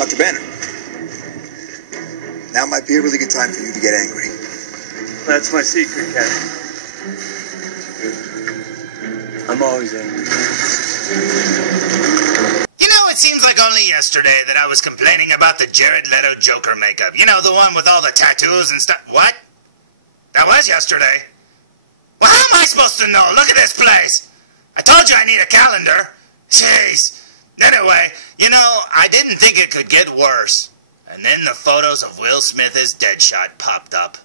Dr. Banner, now might be a really good time for you to get angry. That's my secret, Cat. I'm always angry. You know, it seems like only yesterday that I was complaining about the Jared Leto Joker makeup. You know, the one with all the tattoos and stuff. What? That was yesterday. Well, how am I supposed to know? Look at this place. I told you I need a calendar. Jeez. Anyway, you know, I didn't think it could get worse. And then the photos of Will Smith as Deadshot popped up.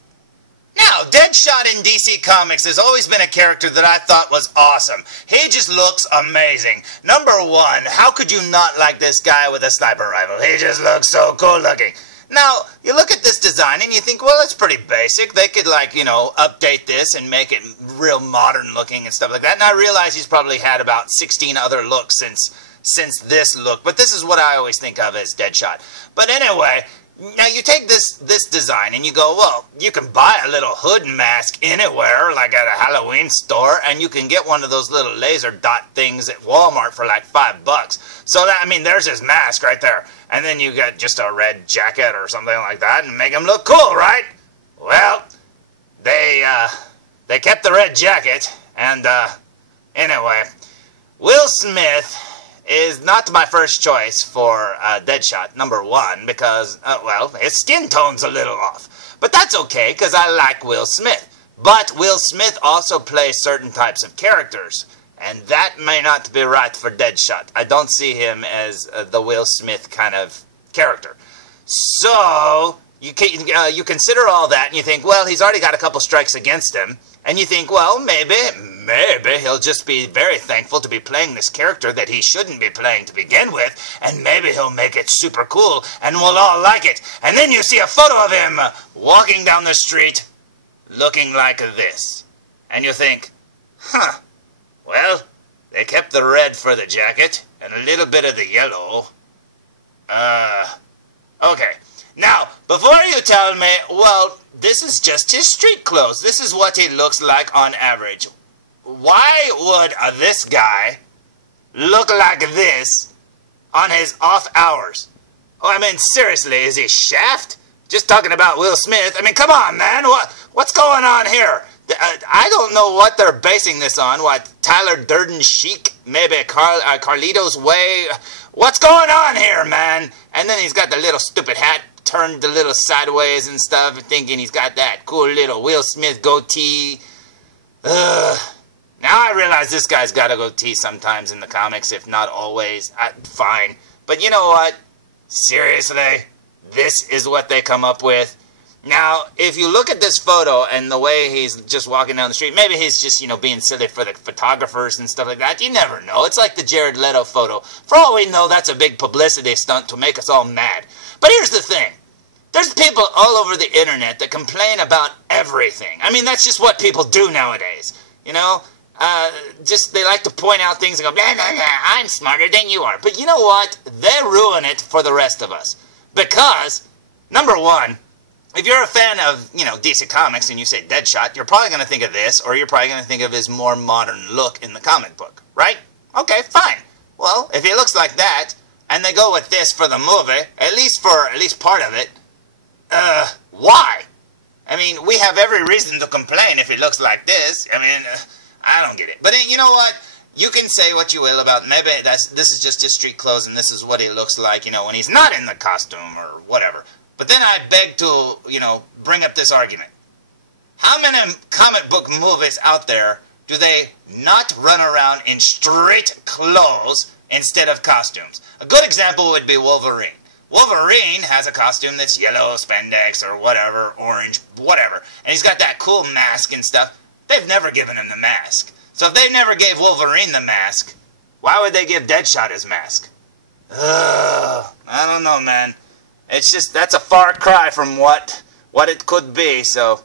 Now, Deadshot in DC Comics has always been a character that I thought was awesome. He just looks amazing. Number one, how could you not like this guy with a sniper rifle? He just looks so cool looking. Now, you look at this design and you think, well, it's pretty basic. They could, like, you know, update this and make it real modern looking and stuff like that. And I realize he's probably had about 16 other looks since this look. But this is what I always think of as Deadshot. But anyway, now you take this design and you go, well, you can buy a little hood mask anywhere, like at a Halloween store, and you can get one of those little laser dot things at Walmart for like $5. So that, I mean, there's his mask right there. And then you got just a red jacket or something like that and make him look cool, right? Well, they kept the red jacket, and anyway, Will Smith is not my first choice for Deadshot, number one, because, well, his skin tone's a little off. But that's okay, because I like Will Smith. But Will Smith also plays certain types of characters, and that may not be right for Deadshot. I don't see him as the Will Smith kind of character. So, you consider all that, and you think, well, he's already got a couple strikes against him, and you think, well, maybe he'll just be very thankful to be playing this character that he shouldn't be playing to begin with, and maybe he'll make it super cool, and we'll all like it. And then you see a photo of him walking down the street looking like this. And you think, huh, well, they kept the red for the jacket, and a little bit of the yellow. Okay. Now, before you tell me, well, this is just his street clothes. This is what he looks like on average. Why would this guy look like this on his off hours? Oh, I mean, seriously, is he Shaft? Just talking about Will Smith. I mean, come on, man. What's going on here? I don't know what they're basing this on. What, Tyler Durden chic? Maybe Carlito's Way? What's going on here, man? And then he's got the little stupid hat turned a little sideways and stuff, thinking he's got that cool little Will Smith goatee. Now I realize this guy's got a goatee sometimes in the comics, if not always. Fine. But you know what? Seriously? This is what they come up with? Now, if you look at this photo and the way he's just walking down the street, maybe he's just, you know, being silly for the photographers and stuff like that. You never know. It's like the Jared Leto photo. For all we know, that's a big publicity stunt to make us all mad. But here's the thing. There's people all over the internet that complain about everything. I mean, that's just what people do nowadays. You know? They like to point out things and go, blah, blah, blah, I'm smarter than you are. But you know what? They ruin it for the rest of us. Because, number one, if you're a fan of, you know, DC Comics and you say Deadshot, you're probably going to think of this, or you're probably going to think of his more modern look in the comic book, right? Okay, fine. Well, if he looks like that, and they go with this for the movie, at least part of it, why? I mean, we have every reason to complain if he looks like this. I mean, I don't get it. But you know what? You can say what you will about, maybe this is just his street clothes and this is what he looks like, you know, when he's not in the costume or whatever. But then I beg to, you know, bring up this argument. How many comic book movies out there do they not run around in street clothes instead of costumes? A good example would be Wolverine. Wolverine has a costume that's yellow, spandex, or whatever, orange, whatever. And he's got that cool mask and stuff. They've never given him the mask. So if they never gave Wolverine the mask, why would they give Deadshot his mask? I don't know, man. It's just, that's a far cry from what it could be, so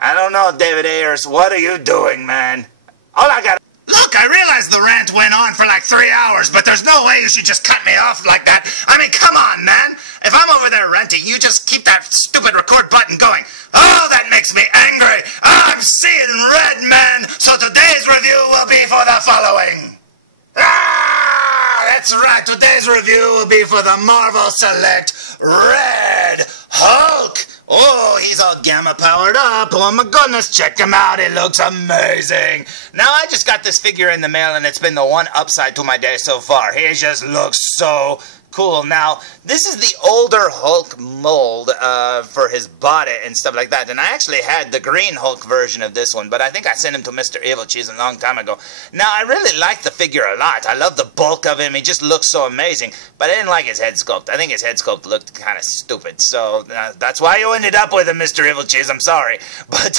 I don't know, David Ayers, what are you doing, man? Look, I realize the rant went on for like 3 hours, but there's no way you should just cut me off like that. I mean, come on, man. If I'm over there ranting, you just keep that stupid record button going. Oh, that makes me angry. I'm seeing red, man. So today's review will be for the following. That's That's right, today's review will be for the Marvel Select Red Hulk. Oh, he's all gamma powered up. Oh my goodness, check him out. He looks amazing. Now, I just got this figure in the mail and it's been the one upside to my day so far. He just looks so cool. Now, this is the older Hulk mold for his body and stuff like that. And I actually had the green Hulk version of this one, but I think I sent him to Mr. Evilcheese a long time ago. Now, I really like the figure a lot. I love the bulk of him. He just looks so amazing. But I didn't like his head sculpt. I think his head sculpt looked kind of stupid. So that's why you ended up with him, Mr. Evilcheese. I'm sorry. But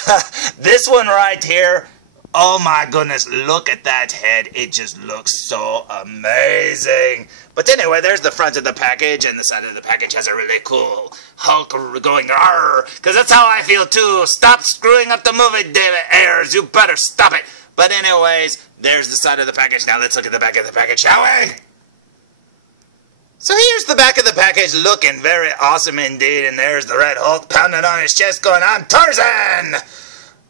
this one right here, oh my goodness, look at that head. It just looks so amazing. But anyway, there's the front of the package, and the side of the package has a really cool Hulk going, arr, because that's how I feel too. Stop screwing up the movie, David Ayers. You better stop it. But anyways, there's the side of the package. Now let's look at the back of the package, shall we? So here's the back of the package, looking very awesome indeed, and there's the Red Hulk pounding on his chest going, I'm Tarzan!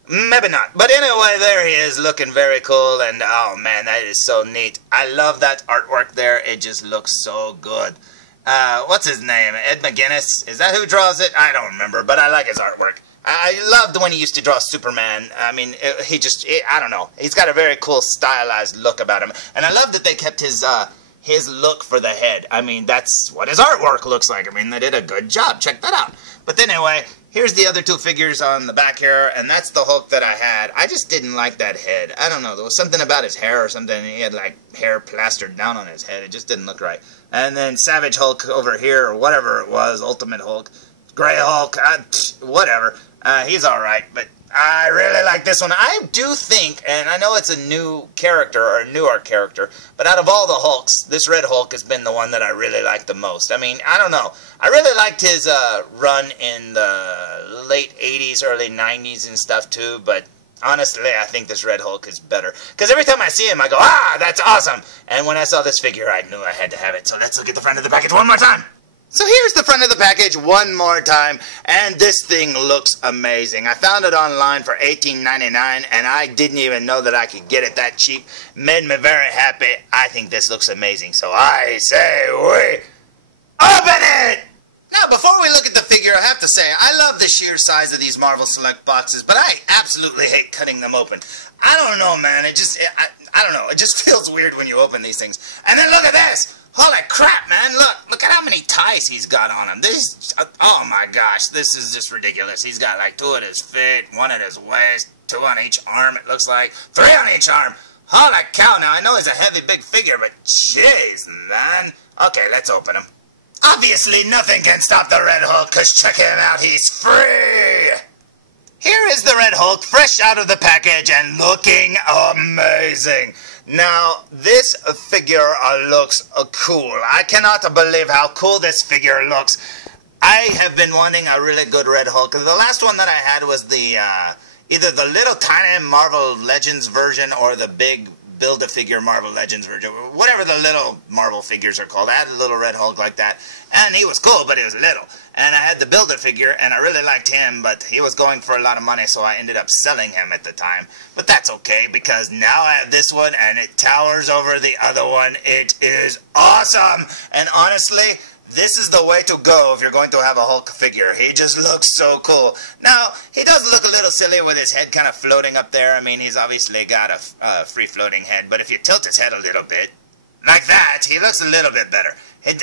Maybe not. But anyway, there he is, looking very cool, and oh man, that is so neat. I love that artwork there. It just looks so good. What's his name? Ed McGuinness? Is that who draws it? I don't remember, but I like his artwork. I loved when he used to draw Superman. I mean, I don't know. He's got a very cool stylized look about him. And I love that they kept his look for the head. I mean, that's what his artwork looks like. I mean, they did a good job. Check that out. But anyway, here's the other two figures on the back here, and that's the Hulk that I had. I just didn't like that head. I don't know. There was something about his hair or something. He had, like, hair plastered down on his head. It just didn't look right. And then Savage Hulk over here, or whatever it was, Ultimate Hulk, Gray Hulk, whatever. He's all right, but I really like this one. I do think, and I know it's a new character, or a newer character, but out of all the Hulks, this Red Hulk has been the one that I really like the most. I mean, I don't know. I really liked his run in the late 80s, early 90s and stuff too, but honestly, I think this Red Hulk is better. Because every time I see him, I go, ah, that's awesome! And when I saw this figure, I knew I had to have it. So let's look at the front of the package one more time. So here's the front of the package one more time, and this thing looks amazing. I found it online for $18.99, and I didn't even know that I could get it that cheap. Made me very happy. I think this looks amazing, so I say we open it! Now, before we look at the figure, I have to say, I love the sheer size of these Marvel Select boxes, but I absolutely hate cutting them open. I don't know, man. I don't know. It just feels weird when you open these things. And then look at this! Holy crap, man. Look at how many ties he's got on him. Oh my gosh, this is just ridiculous. He's got like 2 at his feet, 1 at his waist, 2 on each arm, it looks like. 3 on each arm. Holy cow, now I know he's a heavy big figure, but jeez, man. Okay, let's open him. Obviously, nothing can stop the Red Hulk, because check him out, he's free! Here is the Red Hulk, fresh out of the package and looking amazing. Now, this figure looks cool. I cannot believe how cool this figure looks. I have been wanting a really good Red Hulk. The last one that I had was the either the little tiny Marvel Legends version or the big Build-A-Figure Marvel Legends version. Whatever the little Marvel figures are called. I had a little Red Hulk like that. And he was cool, but he was little. And I had the Build-A-Figure, and I really liked him, but he was going for a lot of money, so I ended up selling him at the time. But that's okay, because now I have this one, and it towers over the other one. It is awesome! And honestly, this is the way to go if you're going to have a Hulk figure. He just looks so cool. Now, he does look a little silly with his head kind of floating up there. I mean, he's obviously got a free-floating head, but if you tilt his head a little bit, like that, he looks a little bit better.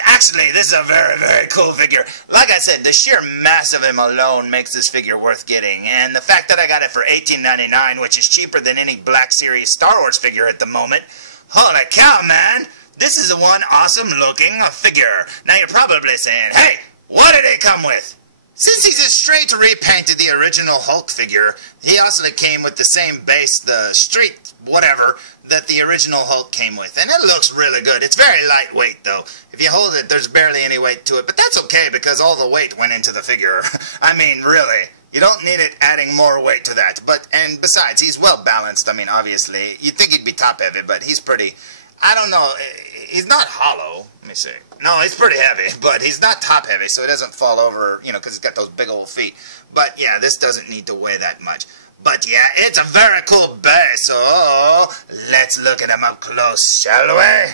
Actually, this is a very, very cool figure. Like I said, the sheer mass of him alone makes this figure worth getting. And the fact that I got it for $18.99, which is cheaper than any Black Series Star Wars figure at the moment. Holy cow, man! This is one awesome-looking figure. Now, you're probably saying, hey, what did it come with? Since he's a straight repaint of the original Hulk figure, he also came with the same base, the street whatever, that the original Hulk came with. And it looks really good. It's very lightweight, though. If you hold it, there's barely any weight to it. But that's okay, because all the weight went into the figure. I mean, really. You don't need it adding more weight to that. And besides, he's well balanced. I mean, obviously, you'd think he'd be top-heavy, but he's pretty... I don't know. He's not hollow. Let me see. No, he's pretty heavy, but he's not top heavy, so he doesn't fall over, you know, because he's got those big old feet. But yeah, this doesn't need to weigh that much. But yeah, it's a very cool base, so let's look at him up close, shall we?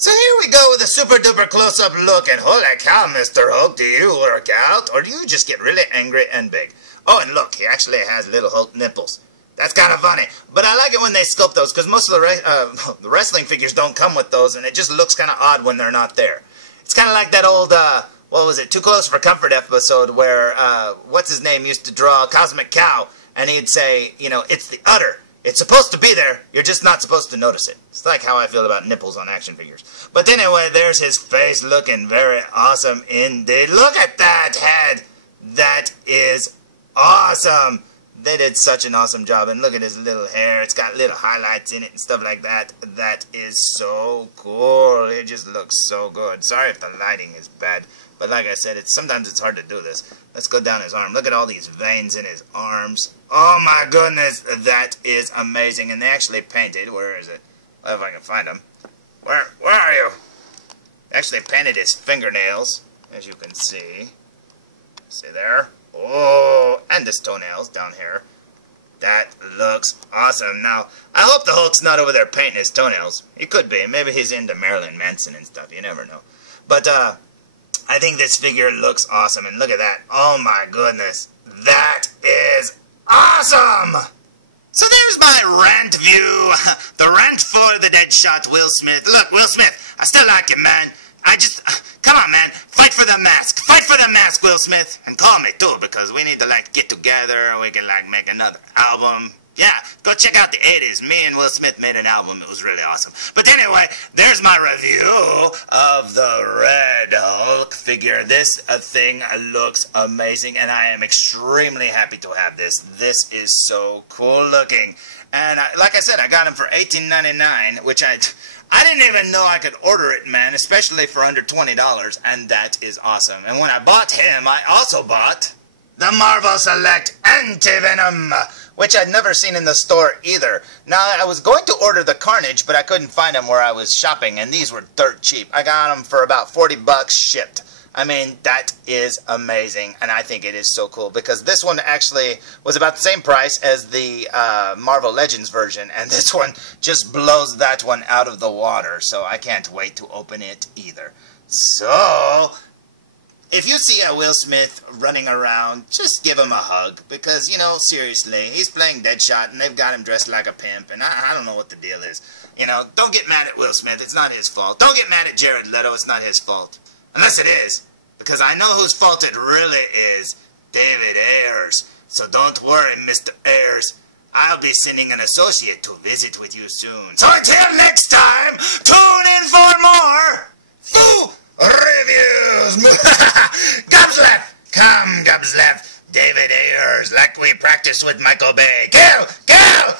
So here we go with a super duper close-up look, and holy cow, Mr. Hulk, do you work out, or do you just get really angry and big? Oh, and look, he actually has little Hulk nipples. That's kind of funny, but I like it when they sculpt those, because most of the wrestling figures don't come with those, and it just looks kind of odd when they're not there. It's kind of like that old, what was it, Too Close for Comfort episode, where, what's-his-name used to draw Cosmic Cow, and he'd say, you know, it's the udder. It's supposed to be there, you're just not supposed to notice it. It's like how I feel about nipples on action figures. But anyway, there's his face looking very awesome indeed. Look at that head! That is awesome! They did such an awesome job, and look at his little hair. It's got little highlights in it and stuff like that. That is so cool. It just looks so good. Sorry if the lighting is bad, but like I said, sometimes it's hard to do this. Let's go down his arm. Look at all these veins in his arms. Oh my goodness, that is amazing. And they actually painted, where is it? Well, if I can find him. Where are you? They actually painted his fingernails, as you can see. See there? Oh, and his toenails down here. That looks awesome. Now, I hope the Hulk's not over there painting his toenails. He could be. Maybe he's into Marilyn Manson and stuff. You never know. But, I think this figure looks awesome. And look at that. Oh my goodness. That is awesome! So there's my rant view. The rant for the Deadshot Will Smith. Look, Will Smith, I still like you, man. Come on, man. Fight for the mask. Fight for the mask, Will Smith. And call me, too, because we need to, like, get together and we can, like, make another album. Yeah, go check out the 80s. Me and Will Smith made an album. It was really awesome. But anyway, there's my review of the Red Hulk figure. This thing looks amazing, and I am extremely happy to have this. This is so cool looking. And like I said, I got him for $18.99, which I didn't even know I could order it, man, especially for under $20, and that is awesome. And when I bought him, I also bought the Marvel Select Anti-Venom, which I'd never seen in the store either. Now, I was going to order the Carnage, but I couldn't find them where I was shopping, and these were dirt cheap. I got them for about 40 bucks shipped. I mean, that is amazing, and I think it is so cool, because this one actually was about the same price as the Marvel Legends version, and this one just blows that one out of the water, so I can't wait to open it either. So, if you see a Will Smith running around, just give him a hug, because, you know, seriously, he's playing Deadshot, and they've got him dressed like a pimp, and I don't know what the deal is. You know, don't get mad at Will Smith, it's not his fault. Don't get mad at Jared Leto, it's not his fault. Unless it is, because I know whose fault it really is, David Ayers. So don't worry, Mr. Ayers. I'll be sending an associate to visit with you soon. So until next time, tune in for more reviews. Gubslev, come Gubslev. David Ayers, like we practiced with Michael Bay. Kill! Kill!